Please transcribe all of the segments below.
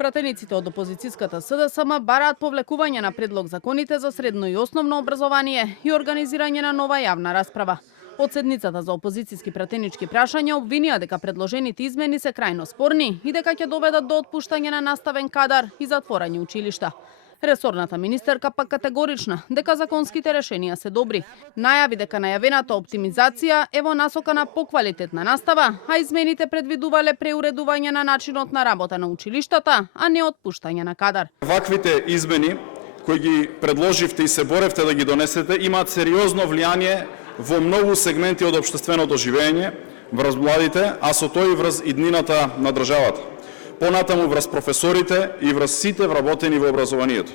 Пратениците од опозицијската СДСМ бараат повлекување на предлог законите за средно и основно образование и организирање на нова јавна расправа. Од седницата за опозицијски пратенички прашања обвинија дека предложените измени се крајно спорни и дека ќе доведат до отпуштање на наставен кадар и затворање училишта. Ресорната министерка пак категорична дека законските решенија се добри. Најави дека најавената оптимизација е во насока на поквалитетна настава, а измените предвидувале преуредување на начинот на работа на училиштата, а не отпуштање на кадар. Ваквите измени кои ги предложивте и се боревте да ги донесете имаат сериозно влијание во многу сегменти од општественото живење, врз младите, а со тој врз иднината на државата. Понатаму врз професорите и врз сите вработени во образованието.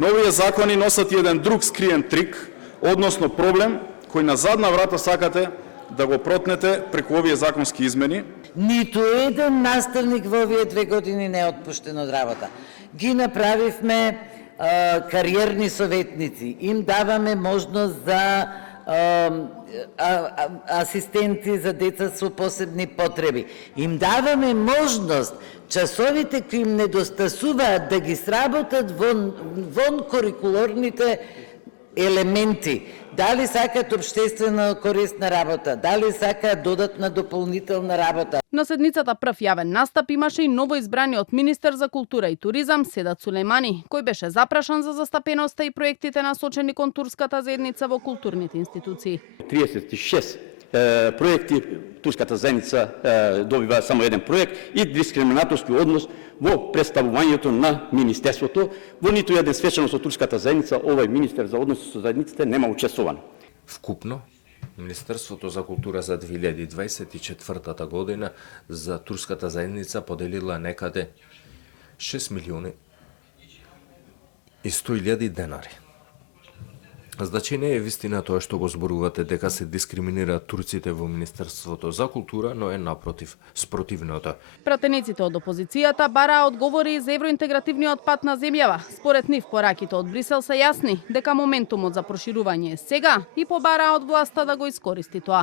Но овие закони носат еден друг скриен трик, односно проблем кој на задна врата сакате да го протнете преку овие законски измени. Ниту еден наставник во овие 2 години не е отпуштен од работа. Ги направивме кариерни советници, им даваме можност за асистенти за деца со посебни потреби. Им даваме можност часовите кои им недостасуваат да ги сработат вон курикулорните елементи. Дали сакаат општествено корисна работа, дали сакаат додатна дополнителна работа. На седницата прв јавен настап имаше и новоизбраниот министер за култура и туризам Седат Сулејмани, кој беше запрашан за застапеноста и проектите насочени кон турската заедница во културните институции. 36 проекти, турската заедница добива само еден проект и дискриминаторски однос во представувањето на министерството. Во ниту еден свечаност со турската заедница овој министер за односи со заедниците нема учествувано. Вкупно Министерството за култура за 2024 година за турската заедница поделила некаде 6 милиони и 100.000 денари. Значи не е вистина тоа што го зборувате дека се дискриминираат турците во Министерството за култура, но е напротив, спротивното. Пратениците од опозицијата бараа одговори за евроинтегративниот пат на земјава. Според нив пораките од Брисел се јасни дека моментумот за проширување е сега и побараа од власта да го искористи тоа.